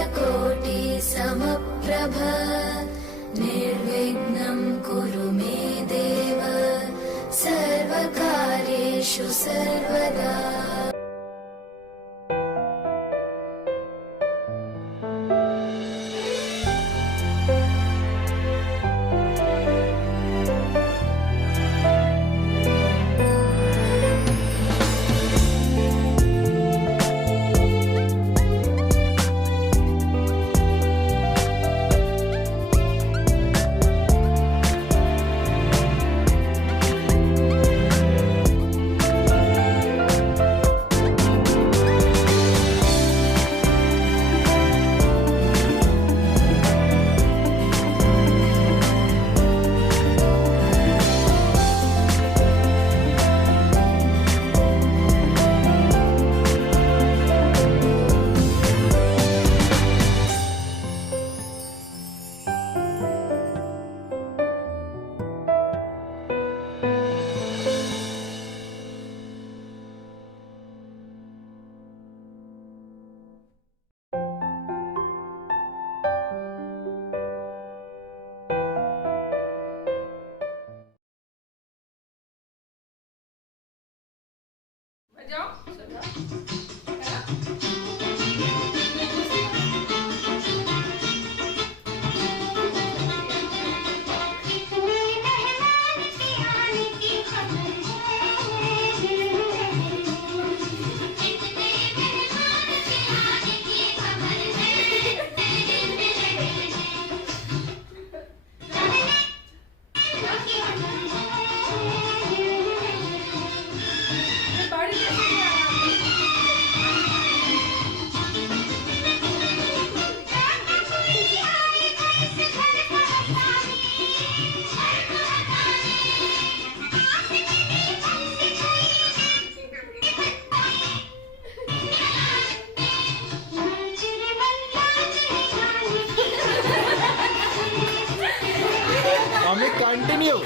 सूर्यकोटि समप्रभ निर्विघ्नं कुरु मे देव सर्वकार्येषु सर्वदा। Continue.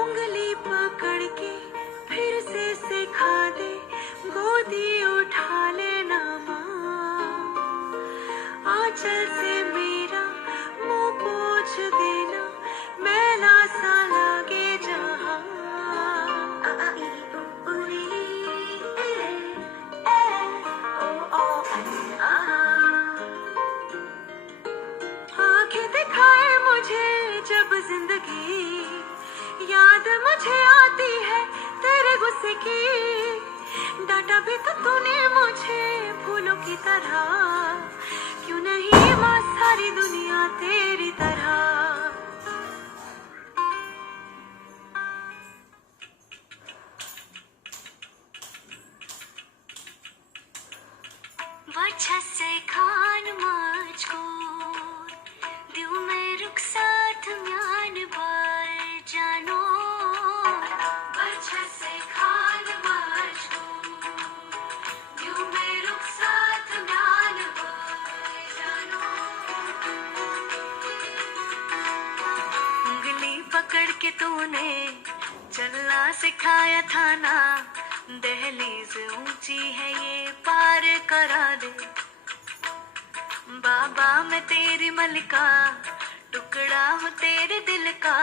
उंगली पकड़ के फिर से सिखा दे, गोदी उठा लेना माँ, आंचल से मेरा मुंह पोंछ देना, मैला सा लगे जहाँ। आंखें दिखाए मुझे जब जिंदगी। याद मुझे आती है तेरे गुस्से की, डांटा भी तो तूने मुझे फूलों की तरह। क्यों नहीं माँ सारी दुनिया तेरी तरह। वजह से खान मुझको दिल में रुखसात म्यान बार जानो। वजह से खान मुझको दिल में रुखसात म्यान बार जानो। उंगली पकड़ के तूने चलना सिखाया था ना, दहलीज ऊंची है ये पार करा दे। बाबा मैं तेरी मलिका, टुकड़ा हूँ तेरे दिल का,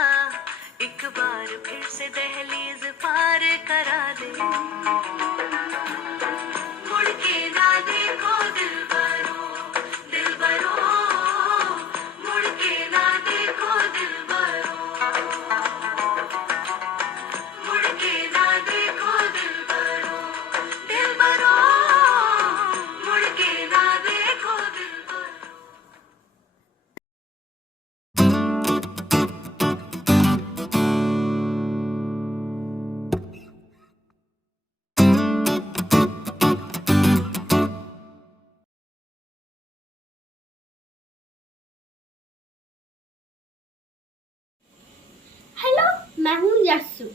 एक बार फिर से दहलीज पार करा दे। मुड़ के ना देखो दिलबरो, दिलबरो, मुड़ के ना देखो दिलबरो, मुड़ के ना देखो दिलबरो, दिलबरो, मुड़ के ना देखो दिलबरो। हेलो, मैं हूँ यस्सु,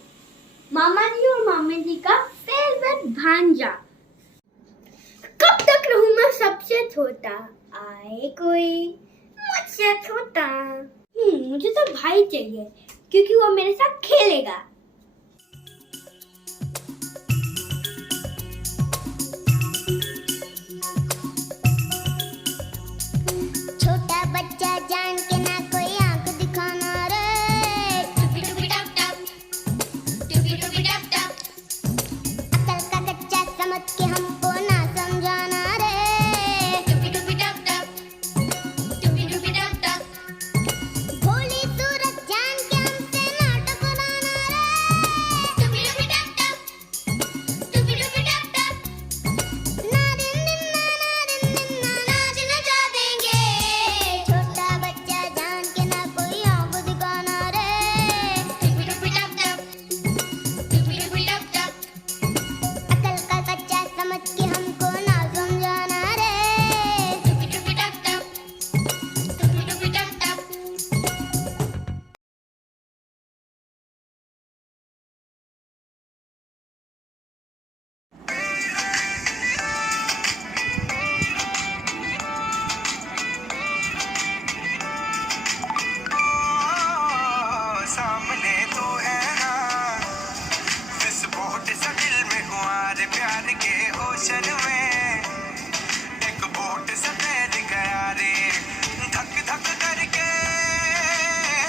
मामा जी और मामी जी का फेवरेट भांजा। कब तक रहूँ मैं सबसे छोटा, आए कोई मुझसे छोटा। मुझे तो भाई चाहिए क्योंकि वो मेरे साथ खेलेगा। छोटा बच्चा जान के ना कोई आंख दिखाना रे। टुपी टुपी टप टप, टुपी टुपी टप टप। अकल का कच्चा समझ के हमको ना समझाना रे। टुपी टुपी टप टप, टुपी टुपी टप टप। भोली सूरत जान के हमसे ना टकराना रे। टुपी टुपी टप टप, टुपी टुपी टप टप। नारिन निन्ना नाच नचा देंगे। छोटा बच्चा जान के ना कोई आंख दिखाना रे। टुपी टुपी टप टप, टुपी टुपी टप टप। अकल का कच्चा समझ के हमको ना समझाना रे। टुपी टुपी टप टप, टुपी टुपी टप टप। सामने तो है ना इस बोट सा दिल में हुआ रे प्यार के ओशन में। एक बोट सा तैर गया रे धक धक करके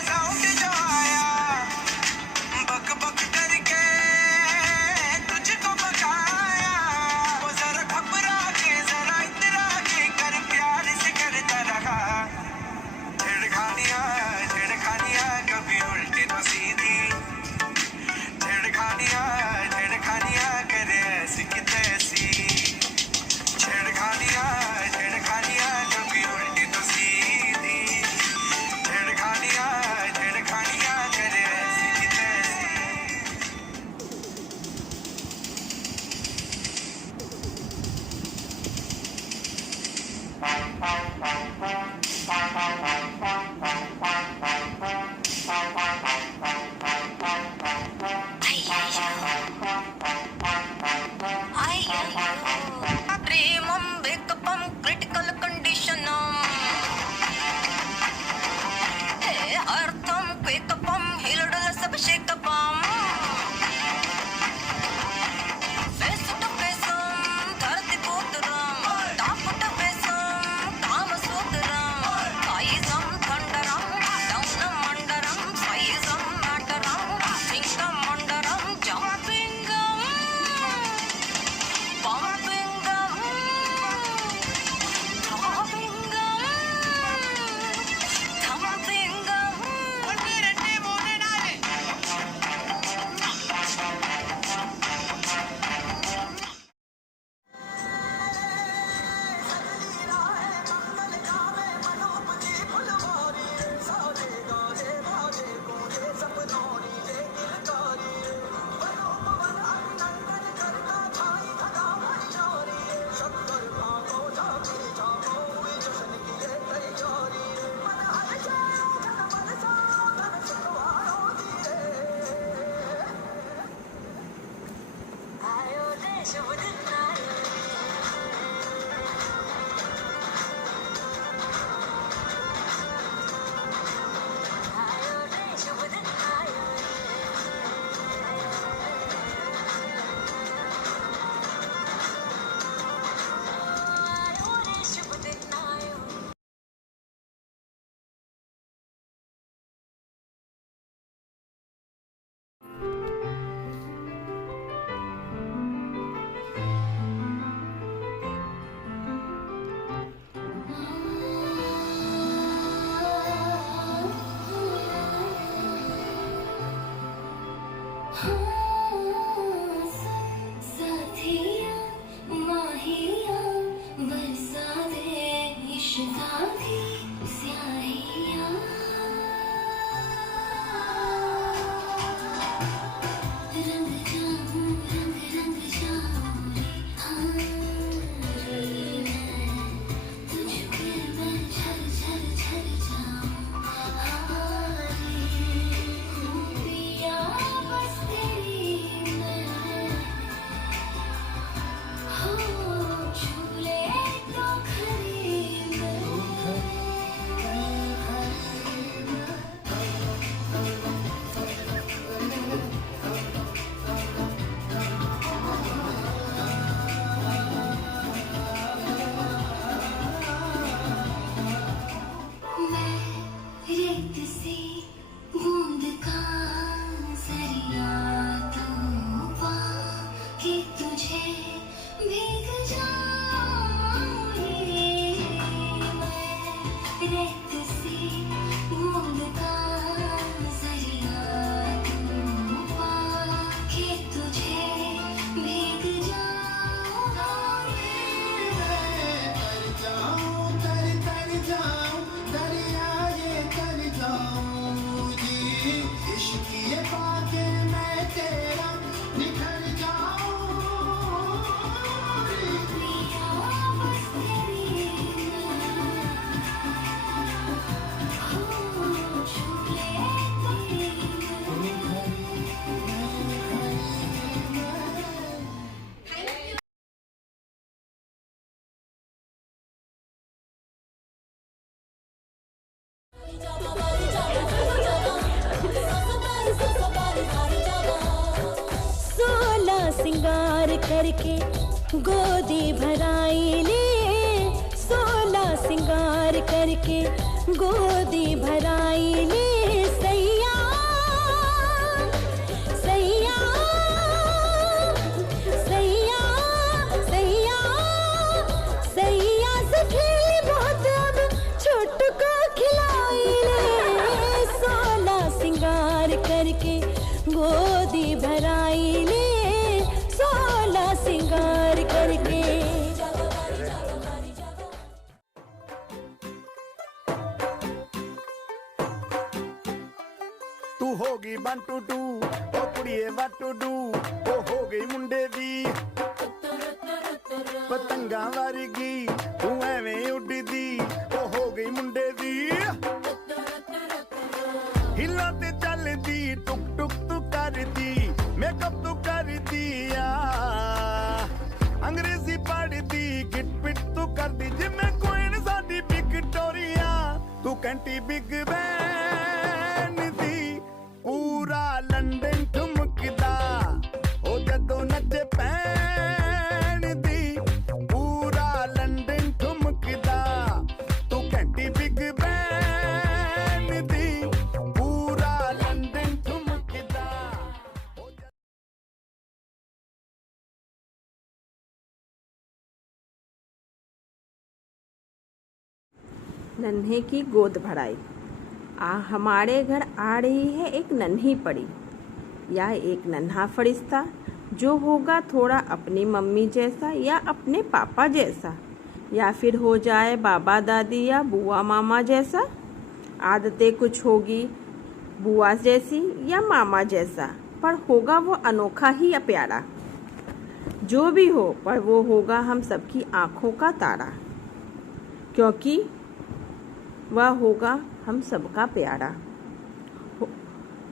साउंड जो आया बक बक करके तुझको बकाया। वो जरा घबरा के जरा इतरा के कर प्यार से करता रहा। छेड़खानियाँ छेड़खानियाँ कभी उल्टी तो सीधी, छेड़खानियाँ छेड़खानियाँ करे ऐसी की तैसी। करके गोदी भराई ले, 16 सिंगार करके गोदी भराई ले। सैया सैया सैया सैया सैया से खेली बहुत अब छोटू को खिलाई ले, 16 सिंगार करके गोदी भराई ले, 16 सिंगार करके। तू होगी 1 2 2 ओ कुड़िए what to do, ओ हो गई मुंडे दी पतंगा वर्गी, तू एवें उड़दी, ओ हो गई मुंडे दी। हिला ते चलदी टुक टुक तू करदी, मेकअप तू करदी आ, अंग्रेजी पढ़दी, गिट पिट तू करदी, जिम्मे कोइन साडी विक्टोरिया, तू कैंटी बिग बैन दी, पूरा लंदन ठुमकदा, ओ जदों नचे पैन दी, पूरा लंदन ठुमकदा, तू कैंटी बिग बैन दी, पूरा लंदन ठुमकदा। नन्हे की गोद भराई। हमारे घर आ रही है एक नन्ही परी या एक नन्हा फरिश्ता, जो होगा थोड़ा अपनी मम्मी जैसा या अपने पापा जैसा, या फिर हो जाए बाबा दादी या बुआ मामा जैसा। आदतें कुछ होगी बुआ जैसी या मामा जैसा, पर होगा वो अनोखा ही या प्यारा। जो भी हो, पर वो होगा हम सबकी आँखों का तारा, क्योंकि वह होगा हम सबका प्यारा।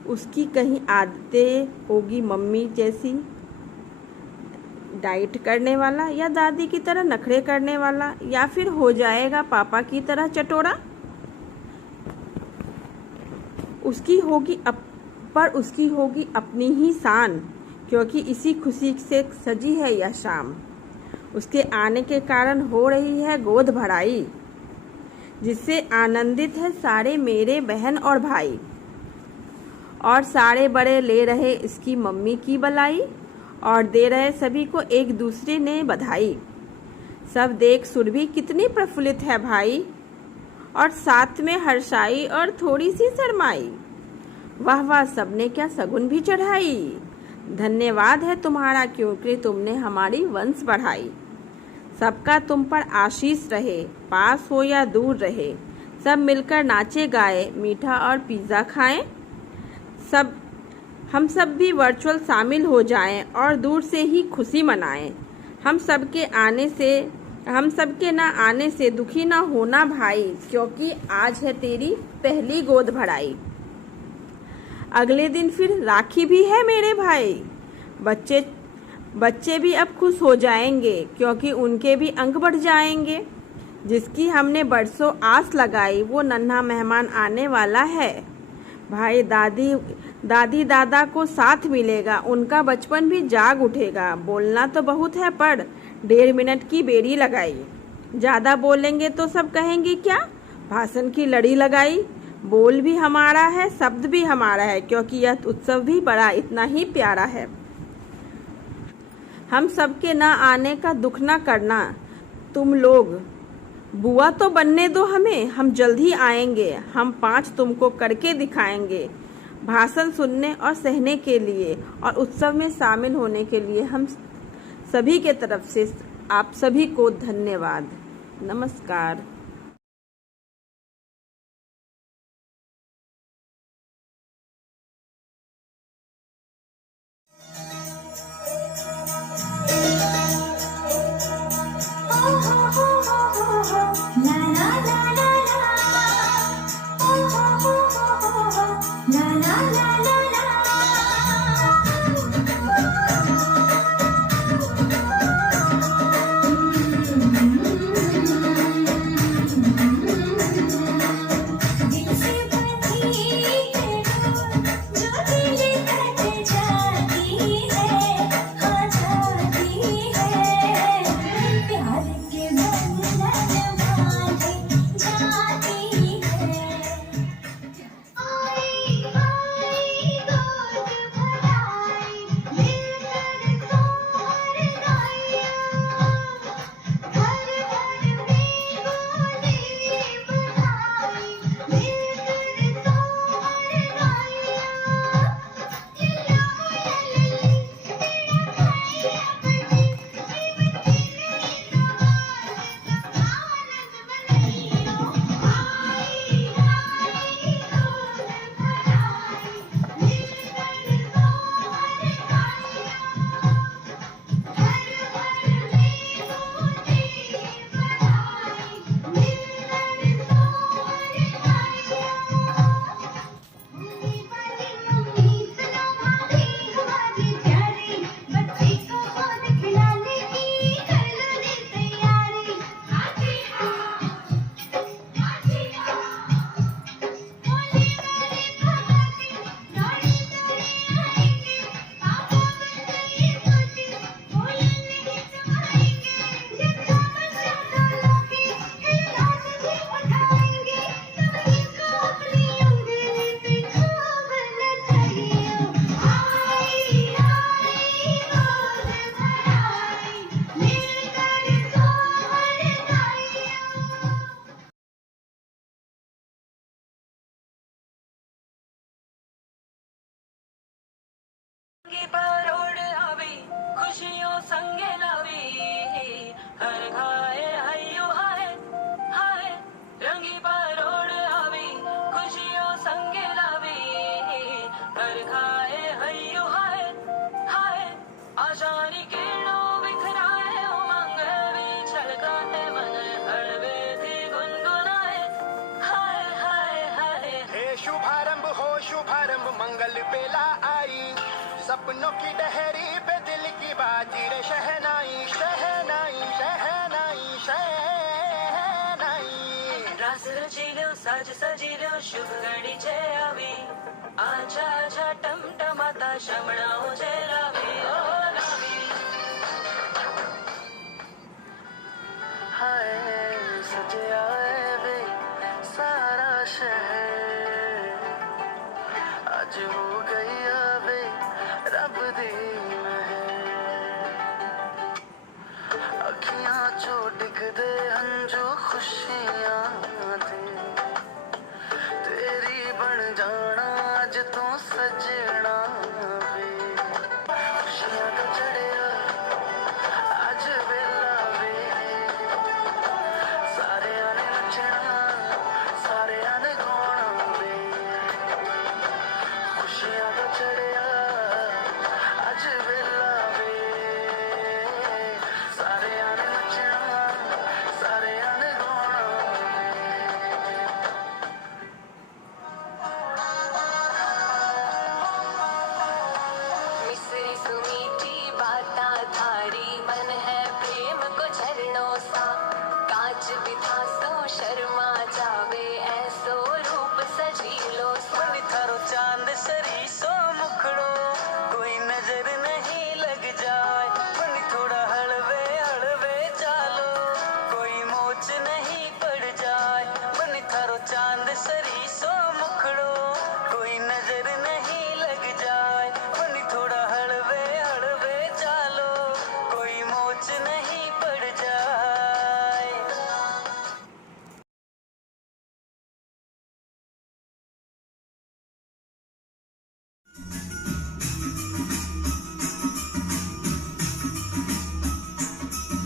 उसकी कहीं आदतें होगी मम्मी जैसी, डाइट करने वाला, या दादी की तरह नखरे करने वाला, या फिर हो जाएगा पापा की तरह चटोरा। उसकी होगी अपनी ही शान, क्योंकि इसी खुशी से सजी है यह शाम। उसके आने के कारण हो रही है गोद भराई, जिससे आनंदित है सारे मेरे बहन और भाई, और सारे बड़े ले रहे इसकी मम्मी की बलाई, और दे रहे सभी को एक दूसरे ने बधाई। सब देख सुरभि कितनी प्रफुल्लित है भाई, और साथ में हर्षाई और थोड़ी सी शर्माई। वाह वाह, सबने क्या सगुन भी चढ़ाई। धन्यवाद है तुम्हारा, क्योंकि तुमने हमारी वंश बढ़ाई। सबका तुम पर आशीष रहे, पास हो या दूर रहे। सब मिलकर नाचे गाए, मीठा और पिज़्ज़ा खाएं। हम सब भी वर्चुअल शामिल हो जाएं और दूर से ही खुशी मनाएं। हम सबके ना आने से दुखी ना होना भाई, क्योंकि आज है तेरी पहली गोद भराई। अगले दिन फिर राखी भी है मेरे भाई। बच्चे भी अब खुश हो जाएंगे, क्योंकि उनके भी अंक बढ़ जाएंगे। जिसकी हमने बरसों आस लगाई, वो नन्हा मेहमान आने वाला है भाई। दादी दादा को साथ मिलेगा, उनका बचपन भी जाग उठेगा। बोलना तो बहुत है, पर 1.5 मिनट की बेरी लगाई। ज़्यादा बोलेंगे तो सब कहेंगे क्या, भाषण की लड़ी लगाई। बोल भी हमारा है, शब्द भी हमारा है, क्योंकि यह उत्सव भी बड़ा इतना ही प्यारा है। हम सबके ना आने का दुख ना करना तुम लोग। बुआ तो बनने दो हमें, हम जल्द ही आएंगे। हम 5 तुमको करके दिखाएंगे। भाषण सुनने और सहने के लिए और उत्सव में शामिल होने के लिए हम सभी के तरफ से आप सभी को धन्यवाद। नमस्कार। मंगल बेला आई, सपनों की डहरी पे दिल की बाजी रे शहनाई शहनाई शहनाई शहनाई। रास रचिलो साज सजिलो शुभ घड़ी छे आवी, आजा आजा टमटमाता शमणाओ छे लावी ओ लावी। हाय सजे आए वे सारा शहर, आज हो गई आवे रब दी मेहर। अखियां चो डिगदे हंजू खुशियां दे, तेरी बन जाना अज तू सजना वे। खुशियां का चढ़िया अज वेला वे, सारे आने नचना सारे आने गाना वे। खुशियां का चढ़िया अज वेला वे, सारे आने नचना सारे आने गाना वे। मिसरी सुमीठी बाता थारी, मन है प्रेम को झरनों सा। कांच बिथा सो शर्मा जावे, ऐसो रूप सजीलो सा। बनी थारो चांद सरी सो मुखड़ो, कोई नजर नहीं लग जाए। बनी थोड़ा हलवे हलवे चालो, कोई मोच नहीं पड़ जाए। बनी थारो चांद सरी सो मुखड़ो, कोई नजर नहीं लग जाए। बनी थोड़ा हलवे हलवे चालो, कोई मोच नहीं पड़ जाए।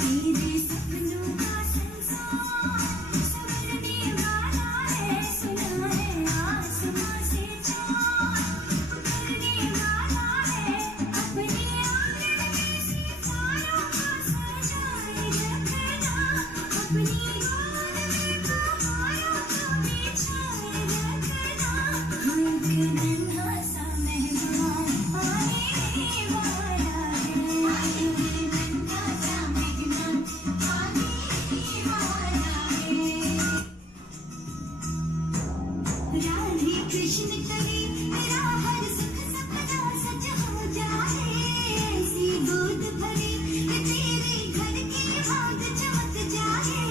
तेरे सपनों का संसार सवरने वाला है, सुना है आसमां से चाँद उतरने वाला है। अपने आंगन में सितारों को सजाए रखना, अपनी गोद में बहारों को बिछाए रखना। एक नन्हा सा मेहमान आने वाला है, एक नन्हा सा मेहमान आने वाला है। राधे कृष्ण करे मेरा हर सुख सपना सच हो जाए, ऐसी गोद भरे तेरे घर के भाग चमक जाए।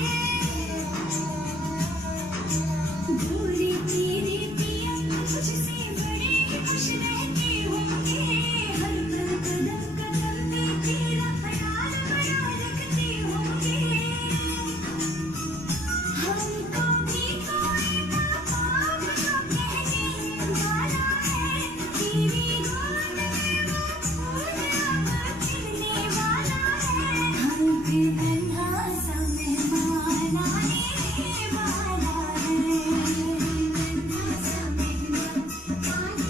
गोरे तेरे पिया तुझसे बड़े ही खुश रहते होंगे, हर पल कदम कदम पे तेरा ख्याल बना रखते होंगे। हमको भी कोई बाप जो कहने वाला है, तेरी गोद में वो फूल अब खिलने वाला है। एक नन्हा सा मेहमान आने वाला है, नन्हा सा मेहमान आने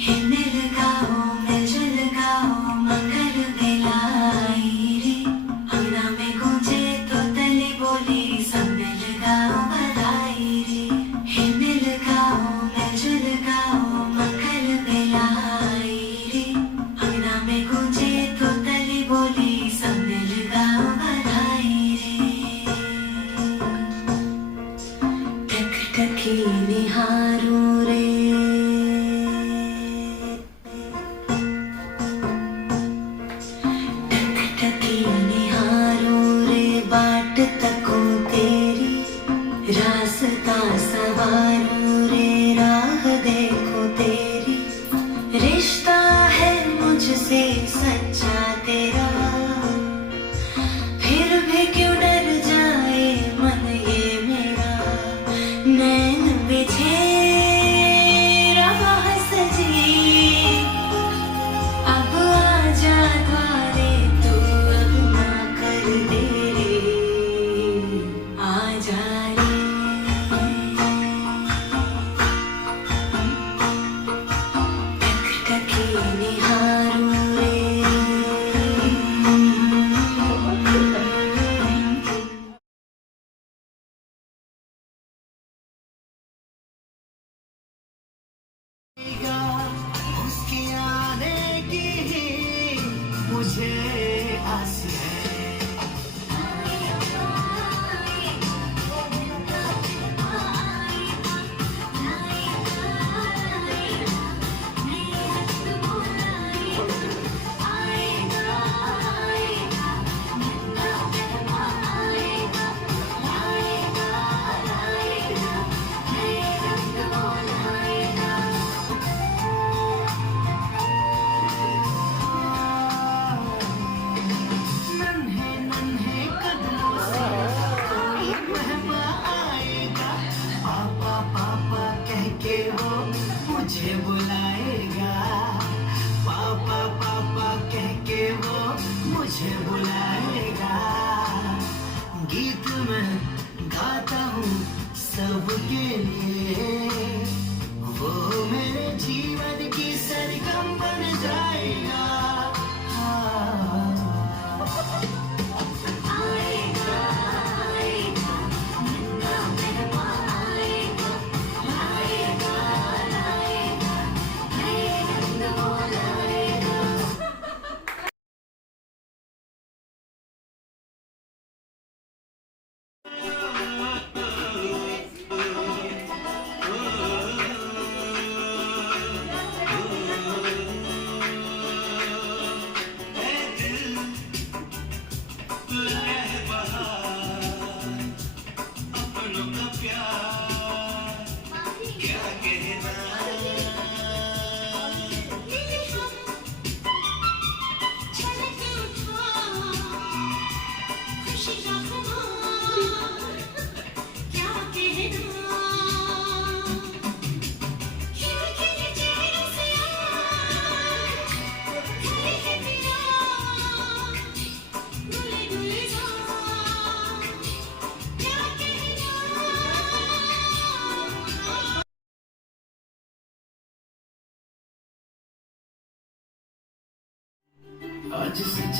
हिन्ने लगाओ मिलजुल लगाओ मंगल बेलाई रे, अंगना में गूंजे तो तली बोली सब मिल गाओ बधाई रे। हिन्ने लगाओ मिलजुल लगाओ मंगल बेलाई रे, अंगना में गूंजे तो तली बोली सब मिल गाओ बधाई रे। टकटकी निहारूं रे, टकटकी निहारूं रे, बाट तको तेरी रास्ता सवारूं रे, राह देखो तेरी। रिश्ता है मुझसे सच्चा तेरा, फिर भी क्यों डर जाए मन ये मेरा। नैन बिछे राह सजी, अब आजा द्वारे तू, अब ना कर देरी, आजा रे।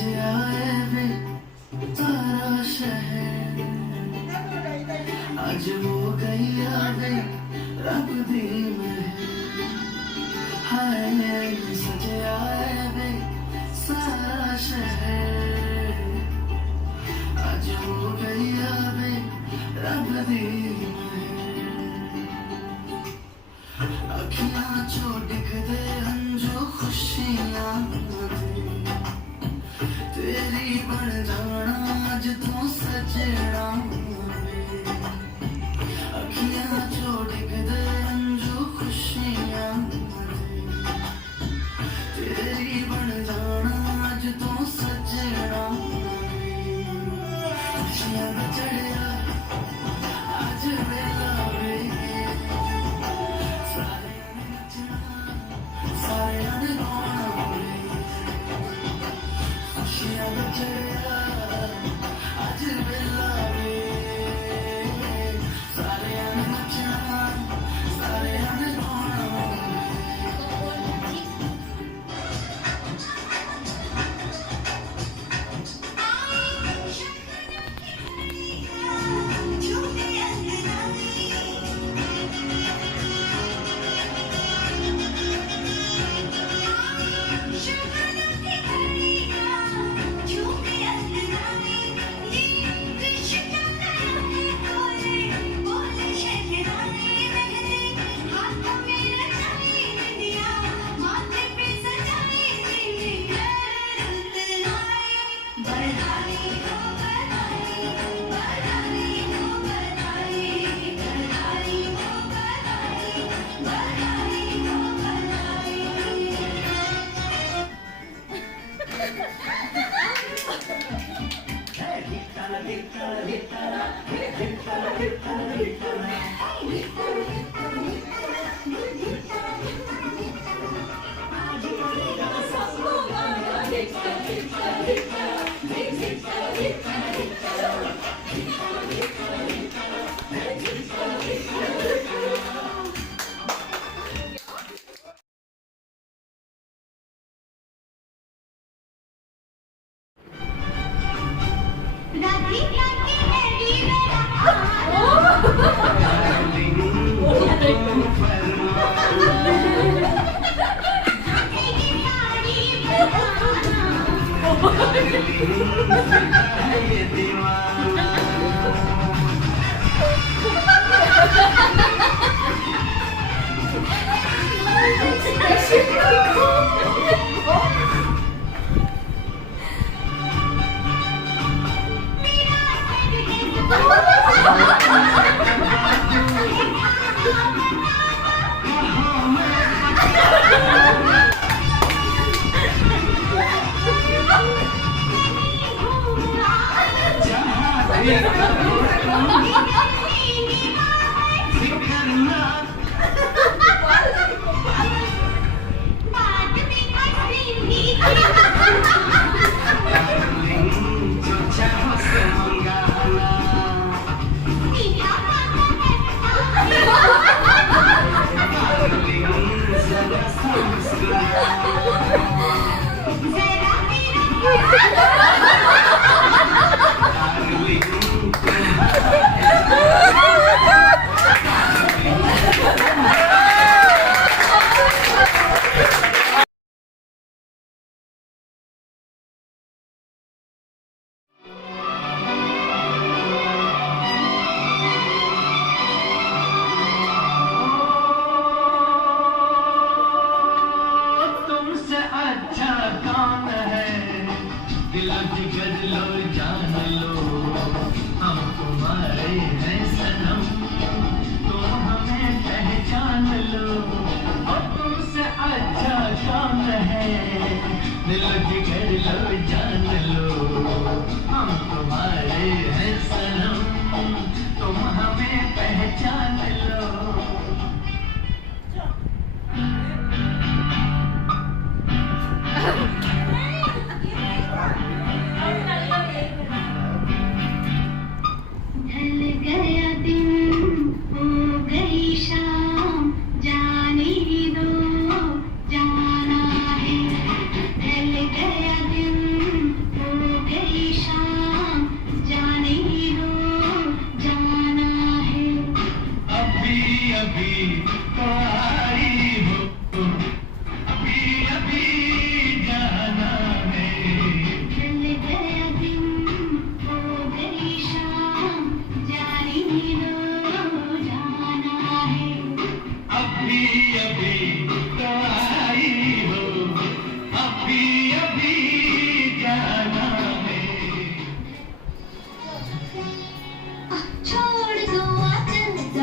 आए वे तारा शहर आज हो गई आवे रब दी महर हाय सज आए वे सारा शहर आज हो गई आवे रब दी अखियां चो डिगदे हंजो खुशियां तेरी बन जाना अज तो सजना अखियां चो डिगदे हंजो खुशियां तेरी बन जाना अज तो सजना खुशियां दा चढ़िया अज वेला वे सारे ने गाना खुशियां दा चढ़िया अज वेला वे सारे ने नचना सारे ने गाना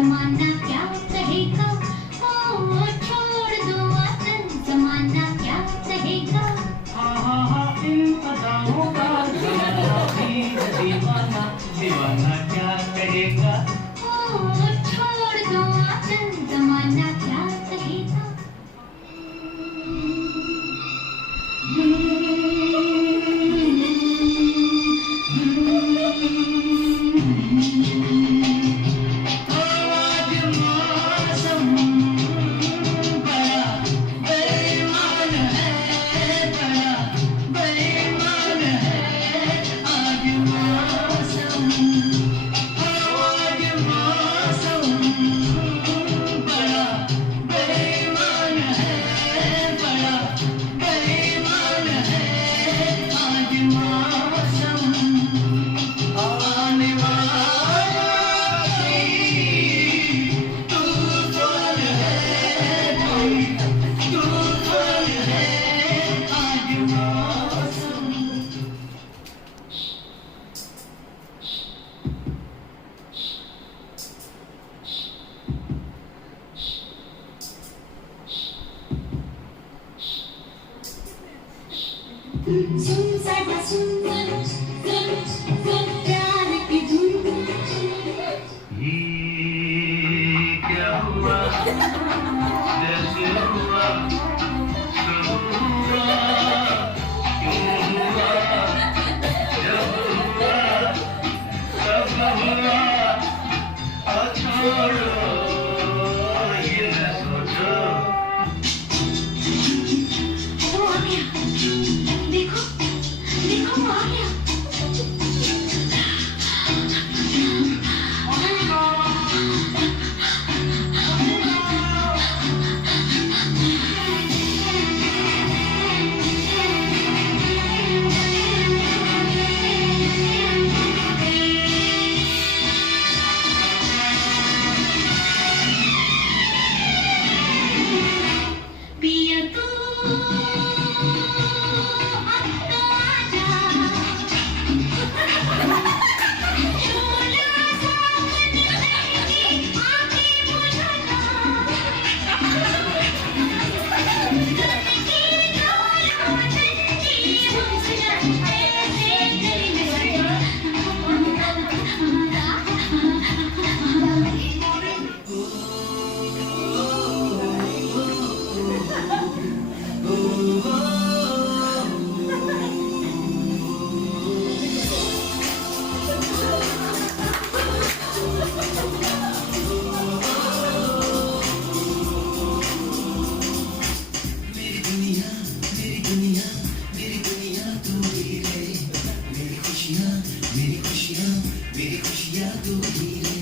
जमाना क्या कहेगा, ओ छोड़ दो आतन, जमाना क्या कहेगा। इन अदाओं का जमाना भी दीवाना, दीवाना क्या कहेगा। ओ छोड़ दो आतन, जमाना क्या कहेगा। आज मौसम बड़ा बेईमान है, बड़ा बेईमान है। आज मौसम बड़ा बेईमान है, बड़ा बेईमान है। आज मौसम आने वाला तूफान है, कोई तूफान है। आज मौसम सुन साडा सुन, प्यार की धुन। क्या हुआ, जैसे हुआ, कब हुआ, क्यों हुआ, जब हुआ, कब हुआ। छोड़ो ये न सोचो। वो आ गया, देखो देखो वो आ गया। पिया तू अंदर आजा, शोला सावन बहकी आँखें बुझाना, की डोला ठंडी मुस्कान ऐसे दिल मेरी खुशियाँ तू ही रे।